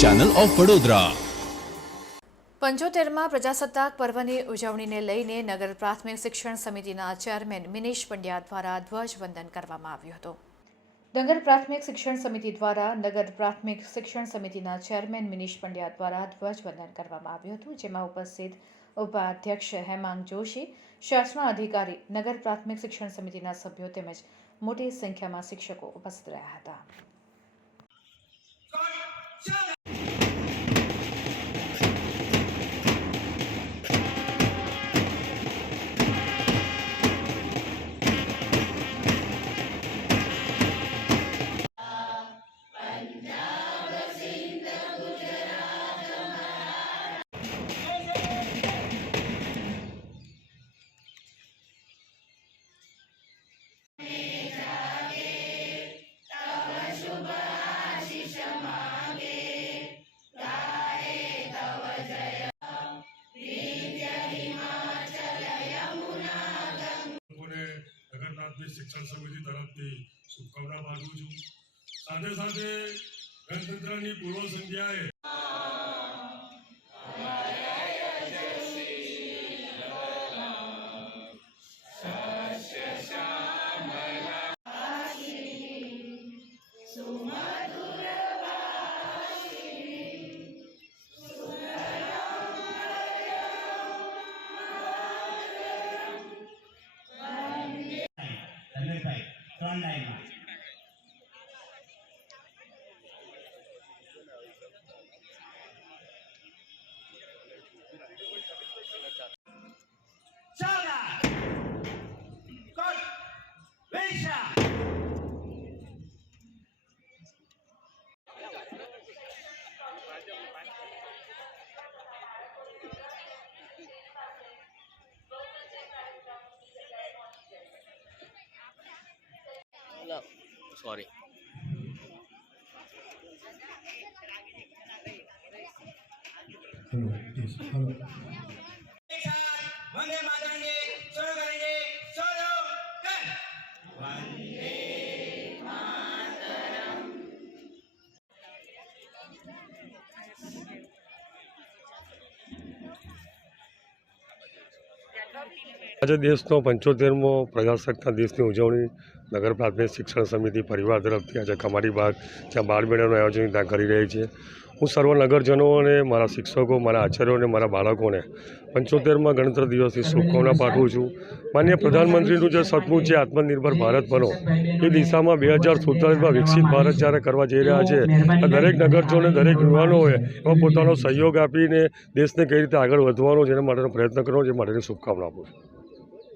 Channel of Vadodara. 75મા પ્રજાસત્તાક પર્વની ઉજવણીને લઈને નગર પ્રાથમિક શિક્ષણ સમિતિના ચેરમેન મિનીશ પંડ્યા દ્વારા ધ્વજવંદન કરવામાં આવ્યું હતું। નગર પ્રાથમિક શિક્ષણ સમિતિ દ્વારા નગર પ્રાથમિક શિક્ષણ સમિતિના ચેરમેન મિનીશ પંડ્યા દ્વારા ધ્વજવંદન કરવામાં આવ્યું હતું, જેમાં ઉપસ્થિત ઉપાધ્યક્ષ હેમાંગ જોશી, શાસના અધિકારી, નગર પ્રાથમિક શિક્ષણ સમિતિના સભ્યો તેમજ મોટી સંખ્યામાં શિક્ષકો ઉપસ્થિત રહ્યા હતા। नगर प्राथमिक शिक्षण समिति तरफथी शुभकामना पाठवुं छुं। साथे साथे गणतंत्रनी पूर्व संध्याए सॉरी वंदे मातरम के शुरू करेंगे। सोलो कर वंदे मातरम। आज देशनो 75मो प्रजासत्ताक दिवसनी उजवणी नगर प्राथमिक शिक्षण समिति परिवार तरफथी आज कमारी बाग ज्यां बाळमेळानुं आयोजन त्यां करी रही है। हूँ सर्व नगरजनों ने मारा शिक्षकों, मारा आचार्यों ने मारा बाळकों ने 75मा गणतंत्र दिवस की शुभकामना पाठवुं छुं। माननीय प्रधानमंत्रीनुं जे सपनुं छे आत्मनिर्भर भारत बनो ए दिशा में 2047 में विकसित भारत ज्यारे करवा जई रह्या छे, दरेक नगरजनों दरेक युवानोए एमां पोतानो सहयोग आपीने देशने कई रीते आगळ वधवानो जेना माटेनो प्रयत्न करવાનો जे माटेनी शुभकामना आपुं छुं।